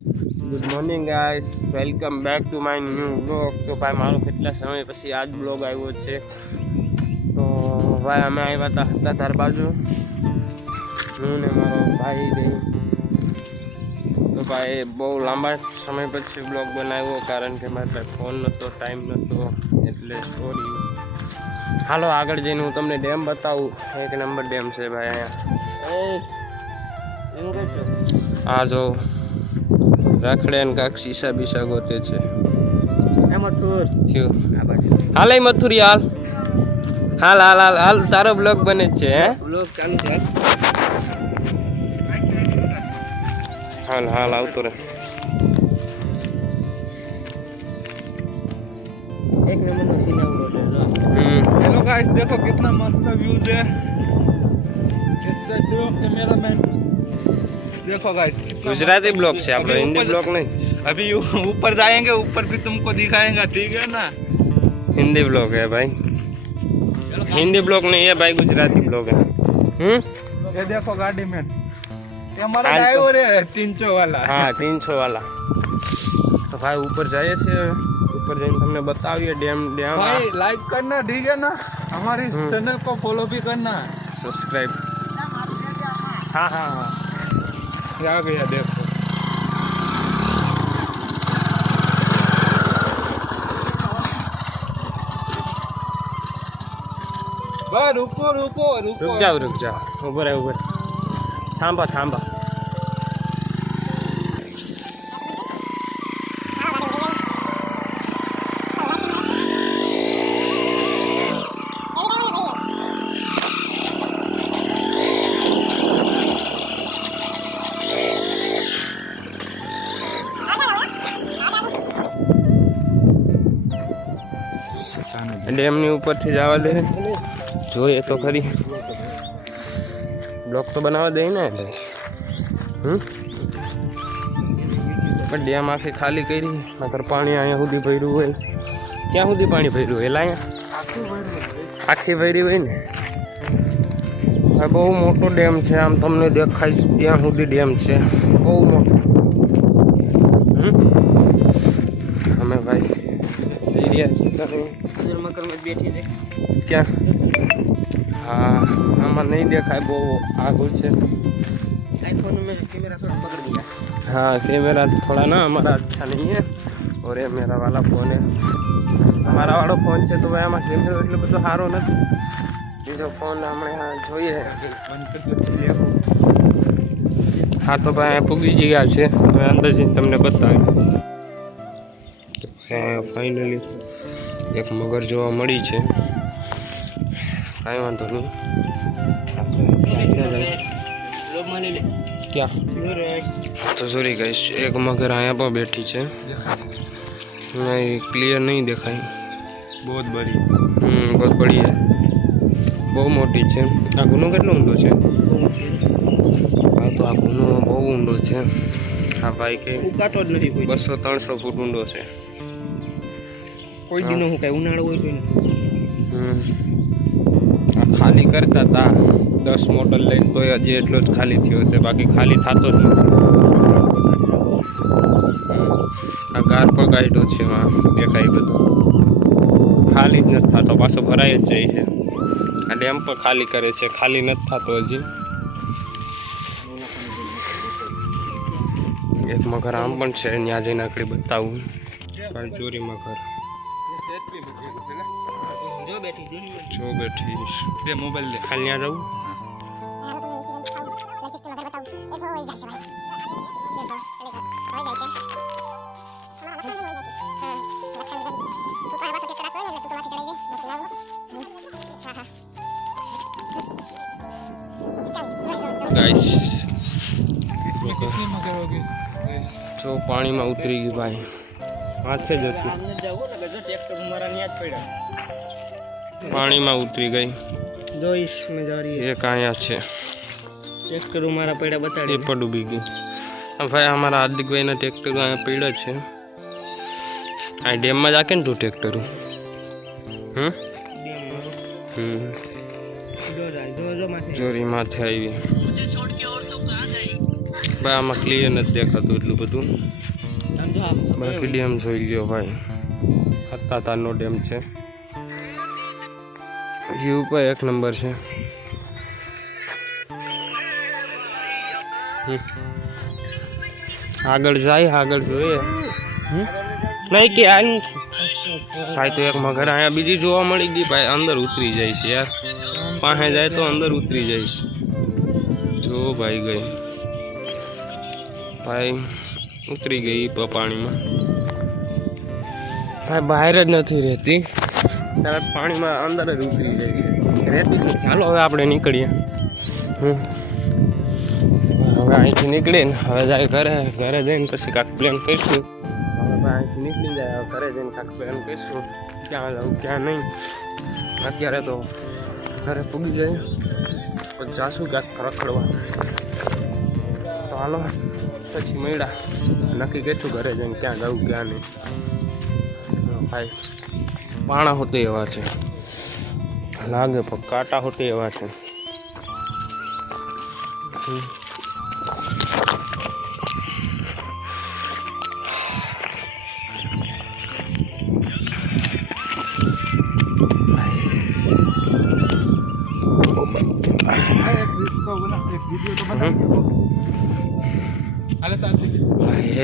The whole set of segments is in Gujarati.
Good morning guys, welcome back to my new blog. તો ભાઈ મારો કેટલા સમય પછી આજ બ્લોગ આવ્યો છે. તો ભાઈ અમે આવ્યા હતા હતાધાર બાજુ, હું ને મારો ભાઈ ગઈ. તો ભાઈ બહુ લાંબા સમય પછી બ્લોગ બનાવ્યો, કારણ કે મારે ફોન નહોતો, ટાઈમ નહોતો, એટલે સોરી. હાલો આગળ જઈને હું તમને ડેમ બતાવું. એક નંબર ડેમ છે ભાઈ અહીંયા. આ જો રાખડે ને કાંક શીશા બીસા ગોતે છે. હાલ મથુરી હાલ હાલ હાલ હાલ હાલ તારો બ્લોગ બને છે. હે બ્લોગ ચાલુ છે. હાલ હાલ આવતો રે. एक नंबर નો સીન આવડો છે. हेलो गाइस, देखो कितना मस्त व्यू है. इसका जो कैमरामैन देखो गाइस, गुजराती ब्लॉग से आप लोग, हिंदी ब्लॉग नहीं. अभी ऊपर जाएंगे, ऊपर भी तुमको दिखाएंगे, ठीक है ना. हिंदी ब्लॉग है भाई, हिंदी ब्लॉग नहीं है भाई, गुजराती ब्लॉग है. ये देखो गाड़ी में ये हमारा ड्राइवर है 300 वाला. हाँ 300 वाला. तो भाई ऊपर जाइए से, ऊपर जाइए हमने बताइए डैम. डैम भाई लाइक करना, ठीक है ना. हमारी चैनल को फॉलो भी करना, सब्सक्राइब. हाँ हाँ हाँ आ गया देखो. भाई रुको रुको रुको, रुक जाओ ऊपर है ऊपर. थांबा थांबा. ડેમની ઉપરથી જવા દે, જોઈએ તો ખરી. બ્લોક તો બનાવવા દે ને પણ ડેમ આખી ખાલી કરી, નકર પાણી અહીંયા સુધી ભર્યું હોય. ક્યાં સુધી પાણી ભર્યું હોય? એટલે અહીંયા આખી ભરી હોય ને. આ બહુ મોટો ડેમ છે, આમ તમને દેખાય ત્યાં સુધી ડેમ છે, બહુ મોટો. અમે ભાઈ જઈ રહ્યા છીએ. બેઠી છે ક્યાં? हाँ आમાં नहीं देखाय, બહુ આગળ છે. आईफोन में कैमरा थोड़ा पकड़ दिया. हाँ कैमरा थोड़ा ना हमारा अच्छा नहीं है, और ये मेरा वाला फ़ोन है. हमारा वाला फ़ोन છે તો ભાઈ આમાં કેમેરો એટલો બધો સારો નથી. બીજો ફોન હમણાં જોઈએ. હા તો ભાઈ પૂગી ગયા છે, હવે અંદર જઈને તમને બતાવ્યું. ફાઇનલી એક મગર જોવા મળી છે. કાંઈ વાંધો નહીં. ક્યાં તો સોરી ગાઈસ, એક મગર અહીંયા પણ બેઠી છે. नहीं क्लियर नहीं देखाई. बहुत बड़ी. बहुत बड़ी है, બહુ મોટી છે. આ ગુનો કેટલો ઊંડો છે? હા તો આ ગુનો બહુ ઊંડો છે. હા ભાઈ કે 200-300 ફૂટ ઊંડો છે. કોઈ દી નું કઈ ઉનાળો હોય તો આ ખાલી કરતા હતા 10 મોટર લઈને, તો હજી એટલો જ ખાલી થયો છે, બાકી ખાલી થતો જ નથી. આ કાર પર કાઢ્યો છે, દેખાય બધું ખાલી જ નથી થતો, પાછો ભરાઈ જ જાય છે. આ ડેમ પર ખાલી કરે છે, ખાલી નથી થતો હજી. એક મગર આમ પણ છે, ત્યાં જઈને આકડી બતાવું. ચોરી મગર જો બેઠી दे मोबाइल दे. હાલ ત્યાં જવું. ગાઈસ कितनी मगर होगी? જો પાણીમાં ઉતરી ગઈ ભાઈ, હાથે જ હતી. પાણીમાં ઉતરી ગઈ. जो इसमें जा रही है એક અહીંયા છે, ट्रैक्टर हमारा पेड़ा बता એ પણ ડૂબી ગઈ. હા ભાઈ અમારા હાર્દિકભાઈના ટ્રેક્ટર અહીંયા પડ્યા છે. આ ડેમમાં જ આકે ને તું ટ્રેક્ટર. જોરી માથે આવી. ભાઈ આમાં ક્લિયર નથી દેખાતું એટલું બધું. બાકી ડેમ જોઈ લ્યો ભાઈ, હત્તાતારનો ડેમ છે. વ્યૂ પણ એક નંબર છે. આગળ જાય, આગળ જોઈએ નહીં કે આની ભાઈ તો એક મગર અહીંયા બીજી જોવા મળી ગઈ ભાઈ. અંદર ઉતરી જાય છે યાર, પાસે જાય તો અંદર ઉતરી જાય છે. જો ભાઈ ગઈ ભાઈ, ઉતરી ગઈ પાણીમાં ભાઈ. બહાર જ નથી રહેતી, ત્યારે પાણીમાં અંદર જ ઉતરી જાય છે, રહેતી જ નથી. ચાલો હવે આપણે નીકળીએ. હવે અહીંથી નીકળીને હવે જાય ઘરે. ઘરે જઈને પછી કાંક પ્લાન કરીશું. હવે ભાઈ અહીંથી નીકળી જાય, હવે ઘરે જઈને કાંક પ્લાન કરીશું ક્યાં જવું ક્યાં નહીં. અત્યારે તો ઘરે પૂગી જાય પછી જાશું ક્યાંક રખડવા. તો હાલો પછી મળ્યા, નક્કી કરીશું ઘરે જઈને ક્યાં જવું ક્યાં નહીં. ભાઈ પાણા હોતે એવા છે, લાગે પણ કાંટા હોતે એવા છે.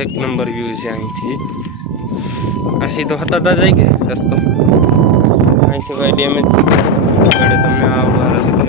એક નંબર વ્યૂ છે અહીંથી. આસી તો હતા જાય કે રસ્તો અહીંથી ભાઈ ડેમેજ છે. તમને આ રસ્તો